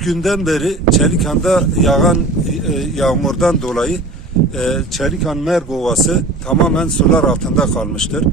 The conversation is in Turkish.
günden beri Çelikan'da yağan e, e, yağmurdan dolayı e, Çelikan Merg Ovası tamamen sular altında kalmıştır.